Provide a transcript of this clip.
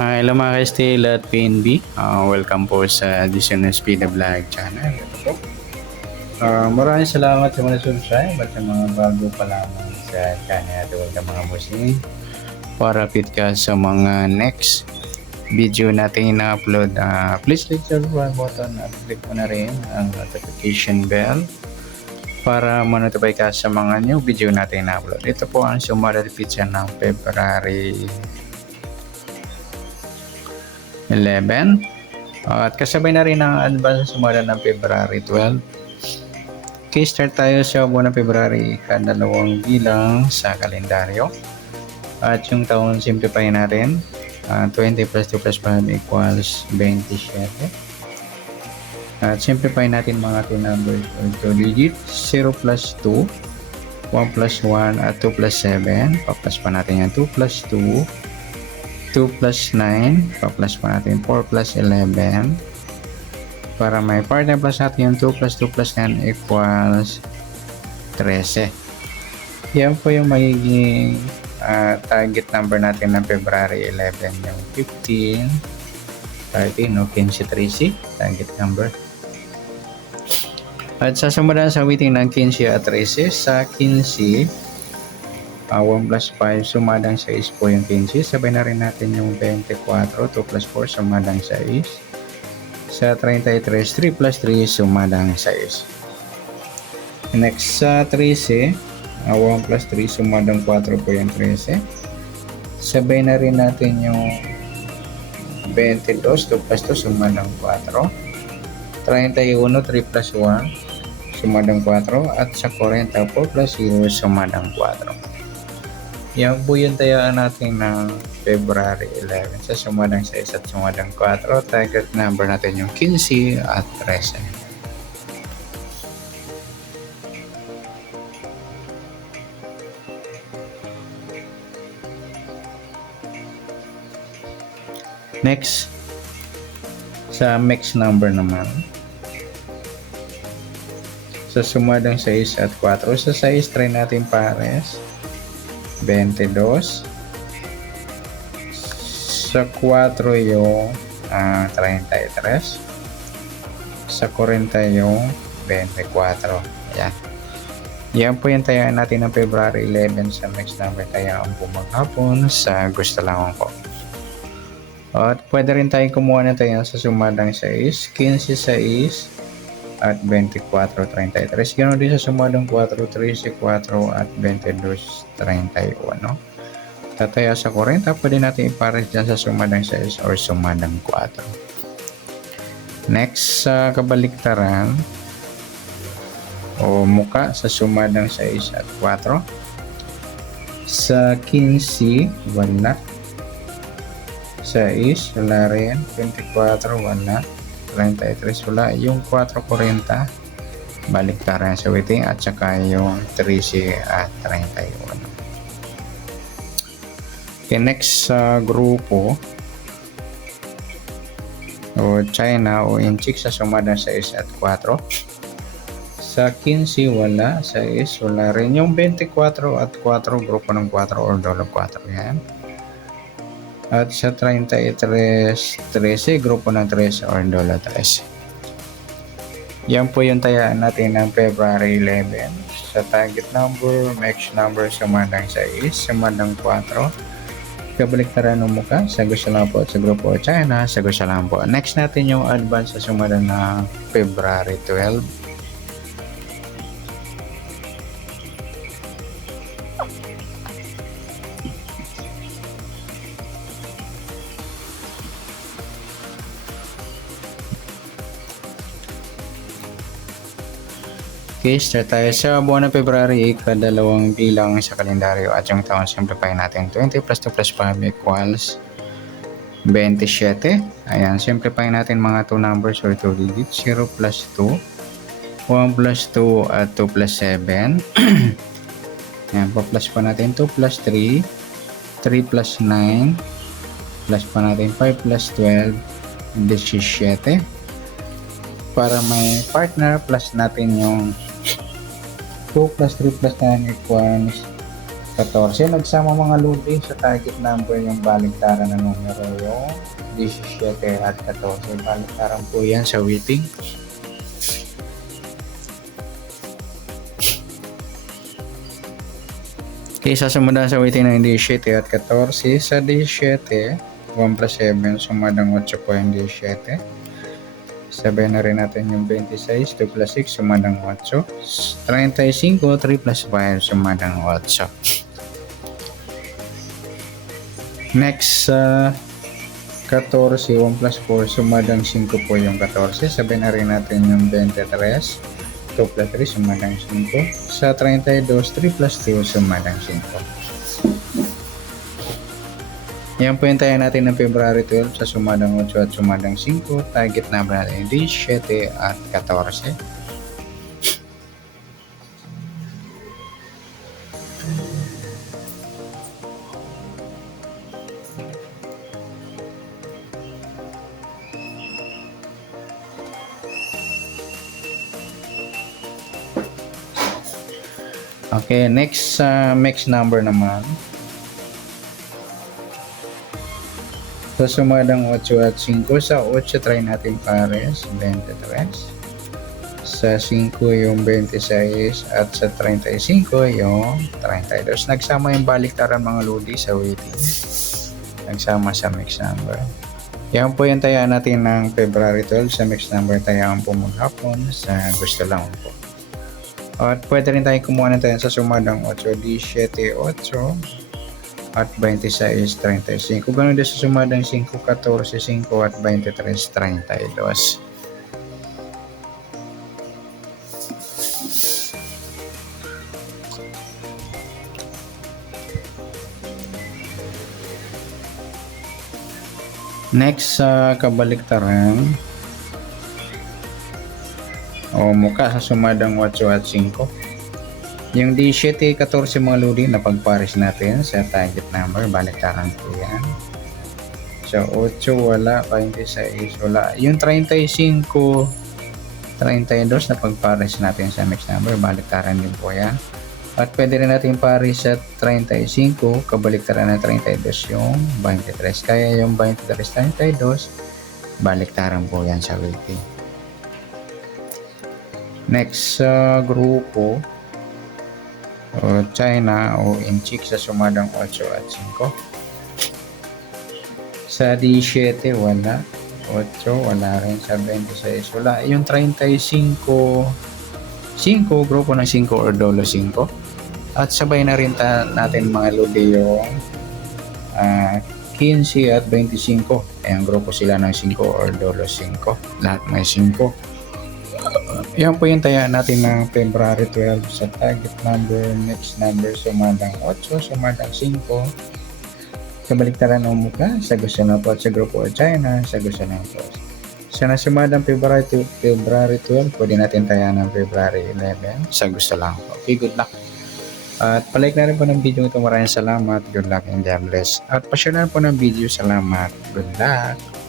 Hello mga ka-Steel at PNB. Welcome po sa Edition SP The Vlog channel. Ito po. Maraming salamat sa mga subscribe at sa mga bago pa lamang sa channel at welcome mga bossing. Para update ka sa mga next video natin na-upload, please click the subscribe button at click mo na rin ang notification bell para ma-notify ka sa mga new video natin na-upload. Ito po ang summary pizza ng February 11 at kasabay na rin ang advance sumada ng February 12. Okay, start tayo sa buwan ng February, kadalawang bilang sa kalendaryo at yung taon simplify natin. 20 plus 2 plus 5 equals 27 at simplify natin mga two numbers or 2 digits. 0 plus 2, 1 plus 1 at 2 plus 7, pa-plus pa natin yan. 2 plus 2, 2 plus 9, pa-plus pa natin 4 plus 11 para may partner plus natin yung 2 plus 2 plus 9 equals 13. Yan po yung magiging target number natin ng February 11, yung 15, 13, no? 15, 13, target number. At sasamudan sa waiting ng 15 at 13, sa 15 1 plus 5 sumadang 6 po yung 15. Sabay na rin natin yung 24. 2 plus 4 sumadang 6. Sa 33, 3 plus 3 sumadang 6. Next sa 13, 1 plus 3 sumadang 4 po yung 13. Sabay na rin natin yung 22. 2 plus 2 sumadang 4. 31, 3 plus 1 sumadang 4. At sa 40, 4 plus 0 sumadang 4. Yan po yung tayaan natin ng February 11 sa sumadang 6 at sumadang 4. Target number natin yung 15 at 13. Next, sa mix number naman. Sa sumadang 6 at 4. Sa 6, try natin pares. 22. Sa 4 yung 33. Sa 40 yung 24. Yan. Yan po yung tayaan natin ng February 11 sa mix number tayaan po maghapon sa gusto lamang po. At pwede rin tayong kumuha na tayo sa sumadang 6, 15 6 at 24, 33. Ganoon din sa sumadang 4, 13, 4 at 22, 31. Tataya sa 40, pwede natin ipares dyan sa sumadang 6 or sumadang 4. Next, sa kabaliktaran o muka sa sumadang 6 at 4. Sa 15, wala. 6, wala rin. 24, wala. 33 wala, yung 440 baliktaran sa waiting at saka yung 13 at 31. Okay, next sa grupo o China o Inchik sa sumada 6 at 4. Sa 15 wala, 6 wala rin, yung 24 at 4 grupo ng 4 or dolo 4 yan. At sa 33, 13, grupo ng 13 or dolo 13. Yan po yung tayaan natin ng February 11. Sa target number, max number, sumadang 6, sumadang 4. Kabaliktaran ng muka, sa gusto lang po at sa grupo China, sa gusto lang po. Next natin yung advance sa sumadang na February 12. Okay, start tayo sa buwan ng February, kadalawang bilang sa kalendaryo at yung taon simplify natin. 20 plus 2 plus 5 equals 27. Ayan, simplify natin mga 2 numbers or 2 digits. 0 plus 2, 1 plus 2 at 2 plus 7. Ayan, pa-plus pa natin 2 plus 3, 3 plus 9, plus pa natin 5 plus 12, 17. Para may partner, plus natin yung 2 plus 3 plus 9 equals 14, nagsama mga loading sa target number yung baliktaran na numero yung 17 at 14. Baliktaran po yan sa waiting. Okay, sasamudan sa waiting ng 17 at 14. Sa 17, 1 plus 7, sumadang 8 po yung 17. Sabay na rin natin yung 26, 2 plus 6, sumadang 8. 35, 3 plus 5, sumadang 8. Next, 14, 1 plus 4, sumadang 5 po yung 14. Sabay na rin natin yung 23. 2 plus 3, sumadang 5. Sa 32, 3 plus 2, sumadang 5. Yan po yung tayo natin ng February 12 sa sumadang 8 at sumadang 5. Target number natin 17 at 14. Okay, next mix number naman. So, sumadang 8 at 5. Sa 8, try natin pares, 23. Sa 5 yung 26 at sa 35 yung 32. Nagsama yung baliktaran mga lodi sa waiting. Nagsama sa mix number. Yan po yung tayaan natin ng February 12 sa mix number tayaan po maghapon sa gusto lang po. At pwede rin tayo kumuha na tayo sa sumadang 8, 17, 8 at 26, 35. Ganun din sa sumadang 5, 14, 5 at 23, 32. Next sa kabaliktaran o muka sa sumadang 8 at 5. Yung 17, 14 mga lodi na pagpares natin sa target number, baliktaran po yan. So 8 wala, 26 wala. Yung 35, 32 na pagpares natin sa mix number, baliktaran din po yan. At pwede rin natin pares sa 35, kabaliktaran na 32 yung 23. Kaya yung 23, 32, baliktaran po yan sa waiting. Next grupo o China o Inchik sa sumadang 8 at 5. Sa 17 wala, 8 wala rin, sa 26 wala. Yung 35, 5, grupo ng 5 or dolo 5. At sabay na rin natin mga lodi yung 15 at 25. Ayan, grupo sila ng 5 or dolo 5. Lahat may 5. Yan po yung taya natin ng February 12 sa target number, next number, sumadang 8, sumadang 5. Kabaliktaran ng muka, sa gusto na po at sa grupo o China, sa gusto na po. Sa nasumadang February 12, pwede natin taya ng February 11, sa gusto lang po. Okay, good luck. At palike na rin po ng video ito. Maraming salamat. Good luck and God bless. At pa-share na po ng video. Salamat. Good luck.